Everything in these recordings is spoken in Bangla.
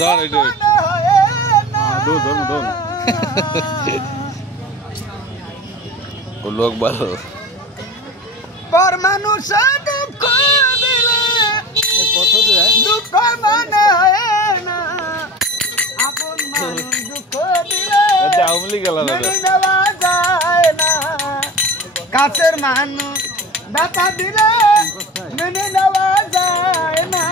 ধর এটা ধর ও লোক ভালো পর মানুষ দুঃখ দিলে দুঃখ মানে হয় না আপন মানুষ দুঃখ দিলে মেনে নেওয়া যায় না কাছের মানুষ দাতা দিলে মেনে নেওয়া যায় না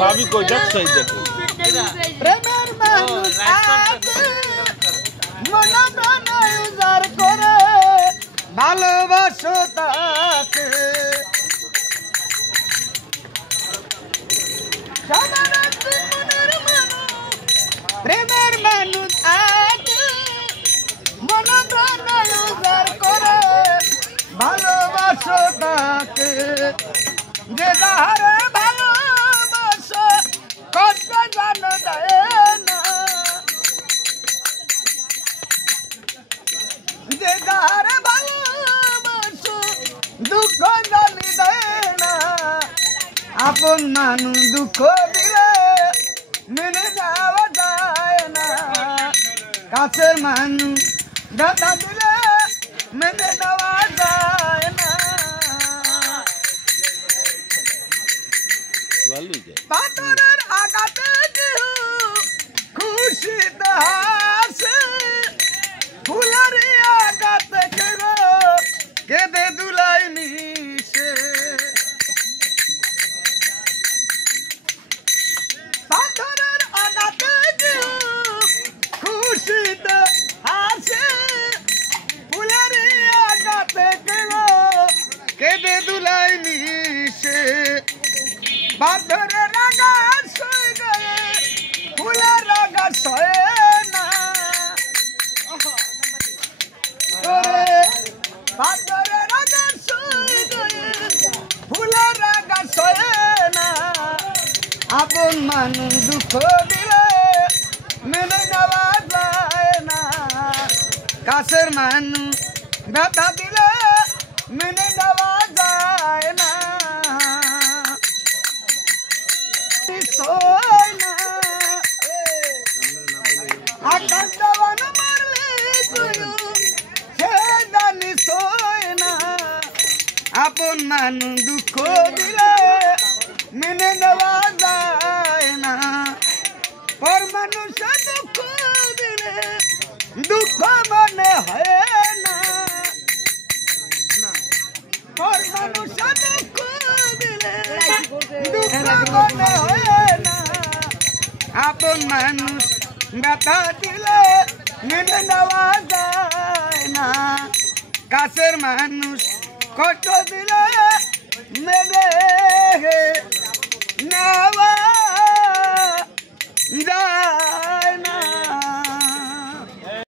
ভাবি কই দেখছ এই দেখো প্রেমের মানুষ মন প্রাণ উজাড় করে ভালোবাসো তাকে প্রেমের মানুষ মন প্রাণ উজাড় করে ভালোবাসো তাকে যে যাহারে ভালোবাসো কত জানো দেয় না যে যাহারে ভালোবাসো দুঃখ জানি দেয় না আপন মানুষ দুঃখ দিলে মেনে যাওয়া যায় না কাছের মানুষ দাদা দিলে মেনে নেওয়া যায় না পাথরের আঘাতে কেউ খুশিতে হাসে ফুলের আঘাতে কেউ কেঁদে দুলাই মিশে পাথরের আঘাতে কেউ খুশিতে হাসে ফুলের আঘাতে কেউ কেঁদে দুলাই মিশে পাথরের রাগা সয়ে গয়ে ফুলের রাগা সয়ে না পাথরের রাগা সয়ে গয়ে ফুলের রাগা সয়ে না আপন মানুষ দুঃখ দিলে মেনে নেওয়া যায় না কাছের মানুষ ব্যথা দিলে মেনে নেওয়া যায় না আপন মানুষ দুঃখ দিলে মেনে নেওয়া যায় না পর মানুষ দুঃখ দিলে দুঃখ মনে হয় না পর মানুষ দুঃখ দিলে দুঃখ মনে হয় না আপন মানুষ ব্যথা দিলে মেনে নেওয়া যায় না কাছের মানুষ কষ্ট দিলে মেনে